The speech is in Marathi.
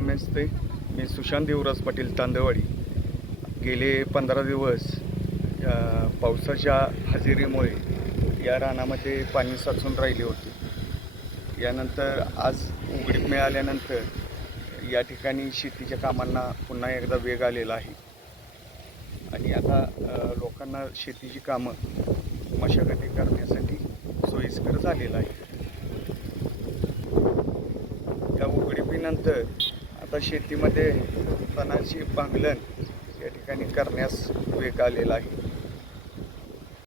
नमस्ते. मी सुशांत देवराज पाटील तांदळवाडी. गेले 15 दिवस पावसाच्या हजेरीमुळे या रानामध्ये पाणी साचून राहिले होते. यानंतर आज उघडीप मिळाल्यानंतर या ठिकाणी शेतीच्या कामांना पुन्हा एकदा वेग आलेला आहे आणि आता लोकांना शेतीची कामं मशागती करण्यासाठी सोयीस्कर झालेलं आहे. या उघडीपीनंतर आता शेतीमध्ये तणाची भांगलन या ठिकाणी करण्यास वेग आलेला आहे.